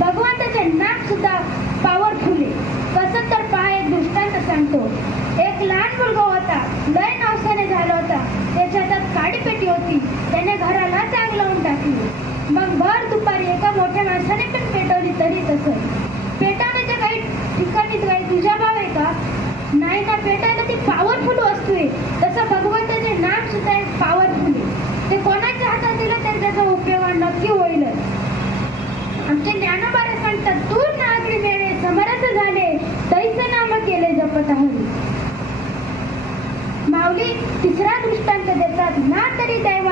भगवंताचे नाम सुद्धा पॉवरफुल आहे. कसं तर पहा, एक दृष्टांत सांगतो. एक लहान मुलगा होता, लय नवसाने झाला होता. त्याच्या हातात काडीपेटी होती. त्याने घराला आग लावून टाकली. मग भर दुपारी एका मोठ्या माणसाने पण पेटवली तरी तसं. पेटवण्याच्या काही ठिकाणी काही तुझा भाव आहे का? नाही ना. पेटायला ती पॉवरफुल वस्तू आहे. तसं भगवंताचे नाम सुद्धा एक पॉवरफुल आहे. ते कोणाच्या हातात दिलं तर त्याचा उपयोग नक्की होईलच. आमचे ज्ञानोबारे सांगतात, दूर नागरी वेळे समरस झाले, तैसे नाम केले जपत हरी. माऊली तिसरा दृष्टांत देतात, ना तरी दैवाचा